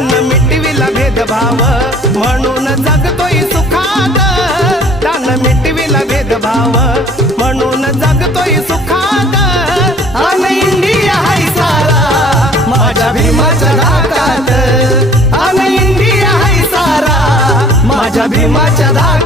त्यानं मिटविला भेदभाव म्हणून जगतोय सुखात, त्यानं मिटविला भेदभाव म्हणून जगतोय सुखात. अन इंडिया हाय सारा माझ्या भीमाच्या धाकात, अन इंडिया हाय सारा माझ्या भीमाच्या धाकात.